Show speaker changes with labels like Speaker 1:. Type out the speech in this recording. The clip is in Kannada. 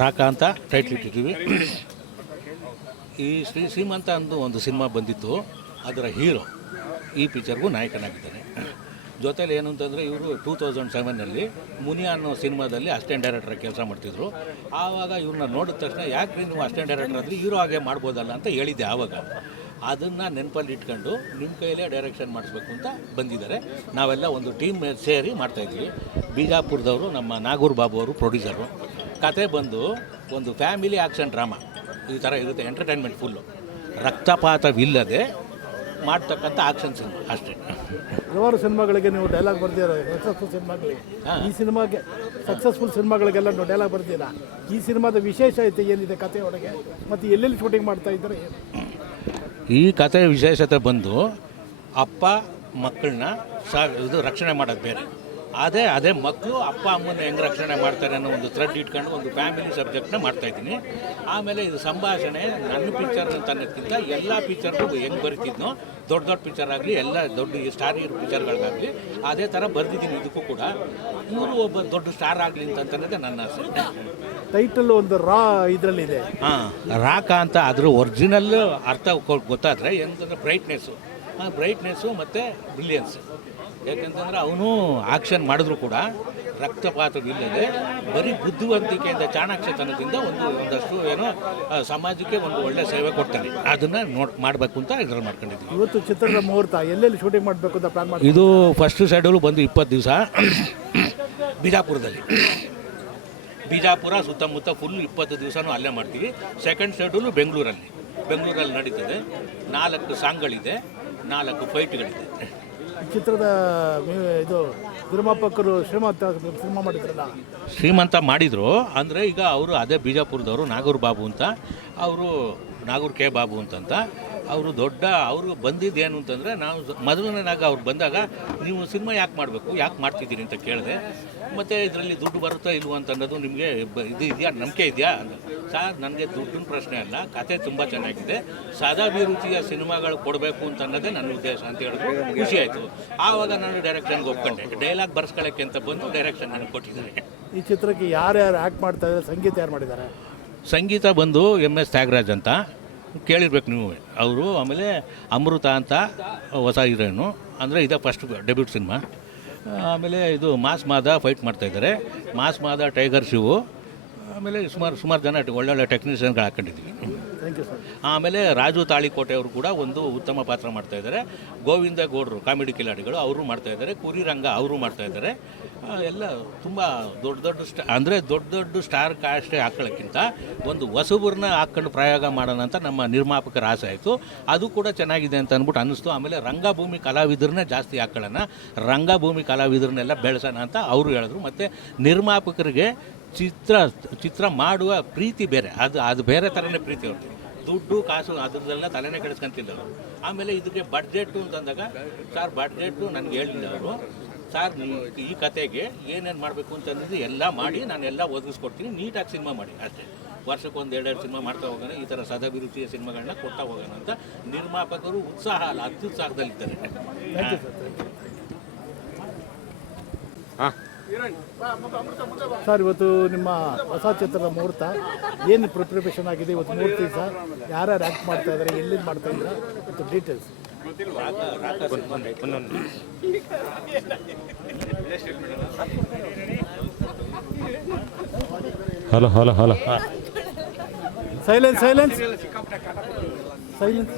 Speaker 1: ರಾಕ ಅಂತ ಟೈಟ್ಲ್ ಇಟ್ಟಿದ್ದೀವಿ. ಈ ಶ್ರೀ ಶ್ರೀಮಂತ ಅಂದು ಒಂದು ಸಿನಿಮಾ ಬಂದಿತ್ತು. ಅದರ ಹೀರೋ ಈ ಪಿಕ್ಚರ್ಗೂ ನಾಯಕನಾಗಿದ್ದಾನೆ. ಜೊತೇಲಿ ಏನು ಅಂತಂದರೆ ಇವರು ಟೂ ತೌಸಂಡ್ ಸೆವೆನ್ನಲ್ಲಿ ಮುನಿ ಅನ್ನೋ ಸಿನಿಮಾದಲ್ಲಿ ಅಸ್ಟೆಂಟ್ ಡೈರೆಕ್ಟರ್ ಕೆಲಸ ಮಾಡ್ತಿದ್ರು. ಆವಾಗ ಇವ್ರನ್ನ ನೋಡಿದ ತಕ್ಷಣ ಯಾಕೆ ನೀವು ಅಸ್ಟೆಂಟ್ ಡೈರೆಕ್ಟರ್ ಅಂದರೆ ಹೀರೋ ಹಾಗೆ ಮಾಡ್ಬೋದಲ್ಲ ಅಂತ ಹೇಳಿದ್ದೆ ಆವಾಗ. ಅದನ್ನು ನೆನಪಲ್ಲಿ ಇಟ್ಕೊಂಡು ನಿಮ್ಮ ಕೈಯಲ್ಲೇ ಡೈರೆಕ್ಷನ್ ಮಾಡಿಸ್ಬೇಕು ಅಂತ ಬಂದಿದ್ದಾರೆ. ನಾವೆಲ್ಲ ಒಂದು ಟೀಮ್ ಸೇರಿ ಮಾಡ್ತಾಯಿದ್ವಿ ಬಿಜಾಪುರದವರು ನಮ್ಮ ನಾಗೂರ್ ಬಾಬು ಅವರು ಪ್ರೊಡ್ಯೂಸರು ಕತೆ ಬಂದು ಒಂದು ಫ್ಯಾಮಿಲಿ ಆ್ಯಕ್ಷನ್ ಡ್ರಾಮಾ ಈ ಥರ ಇರುತ್ತೆ ಎಂಟರ್ಟೈನ್ಮೆಂಟ್ ಫುಲ್ಲು ರಕ್ತಪಾತವಿಲ್ಲದೆ ಮಾಡ್ತಕ್ಕಂಥ ಆಕ್ಷನ್ ಸಿನಿಮಾ ಅಷ್ಟೇ.
Speaker 2: ಹಲವಾರು ಸಿನಿಮಾಗಳಿಗೆ ನೀವು ಡೈಲಾಗ್ ಬರ್ದಿರೋ ಸಕ್ಸಸ್ಫುಲ್ ಸಿನಿಮಾಗಳಿಗೆ. ಈ ಸಿನಿಮಾಗೆ ಸಕ್ಸಸ್ಫುಲ್ ಸಿನಿಮಾಗಳಿಗೆಲ್ಲ ನೀವು ಡೈಲಾಗ್ ಬರ್ತೀರಾ ಈ ಸಿನಿಮಾದ ವಿಶೇಷ ಐತೆ ಏನಿದೆ ಕತೆ ಒಳಗೆ? ಮತ್ತು ಎಲ್ಲೆಲ್ಲಿ ಶೂಟಿಂಗ್ ಮಾಡ್ತಾ ಇದ್ದಾರೆ? ಏನು?
Speaker 1: ಈ ಕಥೆಯ ವಿಶೇಷತೆ ಬಂದು ಅಪ್ಪ ಮಕ್ಕಳನ್ನ ಇದು ರಕ್ಷಣೆ ಮಾಡೋದು ಬೇರೆ. ಅದೇ ಅದೇ ಮಕ್ಕಳು ಅಪ್ಪ ಅಮ್ಮನ ಹೆಂಗೆ ರಕ್ಷಣೆ ಮಾಡ್ತಾರೆ ಅನ್ನೋ ಒಂದು ಥ್ರೆಡ್ ಇಟ್ಕೊಂಡು ಒಂದು ಫ್ಯಾಮಿಲಿ ಸಬ್ಜೆಕ್ಟ್ನ ಮಾಡ್ತಾಯಿದ್ದೀನಿ ಆಮೇಲೆ ಇದು ಸಂಭಾಷಣೆ, ನನ್ನ ಪಿಕ್ಚರ್ ಅಂತ ಅನ್ನೋದಕ್ಕಿಂತ ಎಲ್ಲ ಪಿಕ್ಚರ್ಗೂ ಹೆಂಗೆ ಬರಿತಿದ್ನೋ, ದೊಡ್ಡ ದೊಡ್ಡ ಪಿಕ್ಚರ್ ಆಗಲಿ, ಎಲ್ಲ ದೊಡ್ಡ ಸ್ಟಾರ್ ಇರೋ ಪಿಕ್ಚರ್ಗಳಿಗಾಗಲಿ ಅದೇ ಥರ ಬರೆದಿದ್ದೀನಿ ಇದಕ್ಕೂ ಕೂಡ. ಇವರು ಒಬ್ಬ ದೊಡ್ಡ ಸ್ಟಾರ್ ಆಗಲಿ ಅಂತ ಅನ್ನೋದೇ ನನ್ನ ಆಸೆ.
Speaker 2: ಟೈಟಲ್ ಒಂದು ರಾ ಇದರಲ್ಲಿದೆ.
Speaker 1: ಹಾಂ. ರಾಕ ಅಂತ ಅದ್ರ ಒರಿಜಿನಲ್ ಅರ್ಥ ಗೊತ್ತಾದ್ರೆ ಏನಂತಂದ್ರೆ ಬ್ರೈಟ್ನೆಸ್ಸು ಬ್ರೈಟ್ನೆಸ್ಸು ಮತ್ತು ಬ್ರಿಲಿಯನ್ಸ್ ಯಾಕಂತಂದ್ರೆ ಅವನು ಆಕ್ಷನ್ ಮಾಡಿದ್ರು ಕೂಡ ರಕ್ತಪಾತವಿಲ್ಲದೆ ಬರೀ ಬುದ್ಧಿವಂತಿಕೆಯಿಂದ ಚಾಣಾಕ್ಷತನದಿಂದ ಒಂದು ಒಂದಷ್ಟು ಏನೋ ಸಮಾಜಕ್ಕೆ ಒಂದು ಒಳ್ಳೆ ಸೇವೆ ಕೊಡ್ತಾನೆ. ಅದನ್ನು ನೋಟ್ ಮಾಡಬೇಕು ಅಂತ ಇದ್ರಲ್ಲಿ ಮಾಡ್ಕೊಂಡಿದ್ವಿ
Speaker 2: ಇವತ್ತು ಚಿತ್ರದ ಮುಹೂರ್ತ ಎಲ್ಲೆಲ್ಲಿ ಶೂಟಿಂಗ್ ಮಾಡಬೇಕು ಅಂತ ಪ್ಲಾನ್ ಮಾಡಿ
Speaker 1: ಇದು ಫಸ್ಟ್ ಶೆಡ್ಯೂಲ್ ಬಂದು ಇಪ್ಪತ್ತು ದಿವಸ ಬಿಜಾಪುರದಲ್ಲಿ. ಬಿಜಾಪುರ ಸುತ್ತಮುತ್ತ ಫುಲ್ ಇಪ್ಪತ್ತು ದಿವಸನೂ ಅಲ್ಲೇ ಮಾಡ್ತೀವಿ. ಸೆಕೆಂಡ್ ಶೆಡ್ಯೂಲು ಬೆಂಗಳೂರಲ್ಲಿ. ಬೆಂಗಳೂರಲ್ಲಿ ನಡೀತದೆ. ನಾಲ್ಕು ಸಾಂಗ್ಗಳಿದೆ. ನಾಲ್ಕು ಫೈಟ್ಗಳಿದೆ
Speaker 2: ಚಿತ್ರದ ಇದು ನಿರ್ಮಾಪಕರು ಶ್ರೀಮಂತ ಸಿನಿಮಾ ಮಾಡಿದ್ರಲ್ಲ?
Speaker 1: ಶ್ರೀಮಂತ ಮಾಡಿದರು. ಅಂದರೆ ಈಗ ಅವರು ಅದೇ ಬಿಜಾಪುರದವರು ನಾಗೂರ್ ಬಾಬು ಅಂತ. ಅವರು ನಾಗೂರ್ ಕೆ ಬಾಬು ಅಂತಂತ. ಅವರು ದೊಡ್ಡ ಅವರು ಬಂದಿದ್ದೇನು ಅಂತಂದರೆ ನಾವು ಮೊದಲನೇನಾಗ ಅವ್ರು ಬಂದಾಗ ನೀವು ಸಿನಿಮಾ ಯಾಕೆ ಮಾಡಬೇಕು ಯಾಕೆ ಮಾಡ್ತಿದ್ದೀರಿ ಅಂತ ಕೇಳಿದೆ. ಮತ್ತು ಇದರಲ್ಲಿ ದುಡ್ಡು ಬರುತ್ತಾ ಇಲ್ವೋ ಅಂತ ಅನ್ನೋದು ನಿಮಗೆ ಇದು ಇದೆಯಾ ನಂಬಿಕೆ ಇದೆಯಾ ಅಂತ. ಸರ್ ನನಗೆ ದುಡ್ಡಿನ ಪ್ರಶ್ನೆ ಅಲ್ಲ ಕತೆ ತುಂಬ ಚೆನ್ನಾಗಿದೆ. ಸದಾಭಿರುಚಿಯ ಸಿನಿಮಾಗಳು ಕೊಡಬೇಕು ಅಂತ ಅನ್ನೋದೇ ನನ್ನ ಉದ್ದೇಶ ಅಂತ ಹೇಳಿದ್ರು. ಖುಷಿ ಆಯಿತು. ಆವಾಗ ನಾನು ಡೈರೆಕ್ಷನ್ಗೆ ಒಪ್ಕೊಂಡೆ. ಡೈಲಾಗ್ ಬರ್ಸ್ಕೊಳ್ಳೋಕ್ಕೆ ಅಂತ ಬಂದು ಡೈರೆಕ್ಷನ್ ನನಗೆ ಕೊಟ್ಟಿದ್ದಾರೆ.
Speaker 2: ಈ ಚಿತ್ರಕ್ಕೆ ಯಾರ್ಯಾರು ಆ್ಯಕ್ಟ್ ಮಾಡ್ತಾ ಇದ್ದಾರೆ ಸಂಗೀತ ಯಾರು ಮಾಡಿದ್ದಾರೆ?
Speaker 1: ಸಂಗೀತ ಬಂದು ಎಂ ಎಸ್ ತ್ಯಾಗರಾಜ್ ಅಂತ. ಕೇಳಿರ್ಬೇಕು ನೀವು. ಅವರು ಆಮೇಲೆ ಅಮೃತ ಅಂತ ಹೊಸ ಇರೋನು ಅಂದರೆ ಇದೇ ಫಸ್ಟ್ ಡೆಬ್ಯೂಟ್ ಸಿನಿಮಾ. ಆಮೇಲೆ ಇದು ಮಾಸ್ ಮಾದ ಫೈಟ್ ಮಾಡ್ತಾಯಿದ್ದಾರೆ ಮಾಸ್ ಮಾದ ಟೈಗರ್ ಶಿವು. ಆಮೇಲೆ ಸುಮಾರು ಸುಮಾರು ಜನ ಒಳ್ಳೊಳ್ಳೆ ಟೆಕ್ನಿಷಿಯನ್ಗಳು ಹಾಕೊಂಡಿದ್ವಿ. ಆಮೇಲೆ ರಾಜು ತಾಳಿಕೋಟೆ ಅವರು ಕೂಡ ಒಂದು ಉತ್ತಮ ಪಾತ್ರ ಮಾಡ್ತಾ ಇದ್ದಾರೆ. ಗೋವಿಂದ ಗೌಡರು, ಕಾಮಿಡಿ ಕಿಲಾಡಿಗಳು ಅವರು ಮಾಡ್ತಾ ಇದ್ದಾರೆ. ಕುರಿ ರಂಗ ಅವರು ಮಾಡ್ತಾ ಇದ್ದಾರೆ. ಎಲ್ಲ ತುಂಬ ದೊಡ್ಡ ದೊಡ್ಡ ಸ್ಟಾ ಅಂದರೆ ದೊಡ್ಡ ದೊಡ್ಡ ಸ್ಟಾರ್ ಕಾಸ್ಟ್ ಹಾಕೊಳ್ಳೋಕ್ಕಿಂತ ಒಂದು ಹೊಸಬರನ್ನ ಹಾಕ್ಕೊಂಡು ಪ್ರಯೋಗ ಮಾಡೋಣ ಅಂತ ನಮ್ಮ ನಿರ್ಮಾಪಕರ ಆಸೆ ಆಯಿತು. ಅದು ಕೂಡ ಚೆನ್ನಾಗಿದೆ ಅಂತ ಅಂದ್ಬಿಟ್ಟು ಅನ್ನಿಸ್ತು. ಆಮೇಲೆ ರಂಗಭೂಮಿ ಕಲಾವಿದರನ್ನೇ ಜಾಸ್ತಿ ಹಾಕೊಳ್ಳೋಣ. ರಂಗಭೂಮಿ ಕಲಾವಿದರನ್ನೆಲ್ಲ ಬೆಳೆಸೋಣ ಅಂತ ಅವರು ಹೇಳಿದ್ರು. ಮತ್ತು ನಿರ್ಮಾಪಕರಿಗೆ ಚಿತ್ರ ಚಿತ್ರ ಮಾಡುವ ಪ್ರೀತಿ ಬೇರೆ. ಅದು ಅದು ಬೇರೆ ಥರನೇ ಪ್ರೀತಿ ಅವ್ರದ್ದು. ದುಡ್ಡು ಕಾಸು ಅದ್ರದ್ದೆಲ್ಲ ತಲೆನೇ ಕೆಡಿಸ್ಕೊಂತಿದ್ದವರು ಆಮೇಲೆ ಇದಕ್ಕೆ ಬಡ್ಜೆಟ್ಟು ಅಂತಂದಾಗ ಸರ್ ಬಡ್ಜೆಟ್ಟು ನನಗೆ ಹೇಳಿಲ್ಲ ಅವರು. ಸರ್ ಈ ಕತೆಗೆ ಏನೇನು ಮಾಡಬೇಕು ಅಂತ ಅನ್ನೋದು ಎಲ್ಲ ಮಾಡಿ ನಾನು ಎಲ್ಲ ಒದಗಿಸ್ಕೊಡ್ತೀನಿ. ನೀಟಾಗಿ ಸಿನಿಮಾ ಮಾಡಿ. ಅಷ್ಟೇ. ವರ್ಷಕ್ಕೆ ಒಂದು ಎರಡೆರಡು ಸಿನಿಮಾ ಮಾಡ್ತಾ ಹೋಗೋಣ ಈ ಥರ ಸದಾಭಿರುಚಿಯ ಸಿನಿಮಾಗಳನ್ನ ಕೊಡ್ತಾ ಹೋಗೋಣ ಅಂತ ನಿರ್ಮಾಪಕರು ಉತ್ಸಾಹ ಅಲ್ಲ ಅತ್ಯುತ್ಸಾಹದಲ್ಲಿದ್ದಾರೆ
Speaker 2: ಹಾಂ. ಸರ್ ಇವತ್ತು ನಿಮ್ಮ ಹೊಸ ಚಿತ್ರದ ಮುಹೂರ್ತ. ಏನು ಪ್ರಿಪ್ರಿಪೇಷನ್ ಆಗಿದೆ ಇವತ್ತು ಮುಹೂರ್ತ ಸರ್? ಯಾರು ಆ್ಯಕ್ಟ್ ಮಾಡ್ತಾ ಇದ್ದಾರೆ ಎಲ್ಲಿಂದ ಮಾಡ್ತಾ ಇದ್ದಾರೆ? ಮತ್ತು details
Speaker 3: hello hello hello.
Speaker 2: Silence silence silence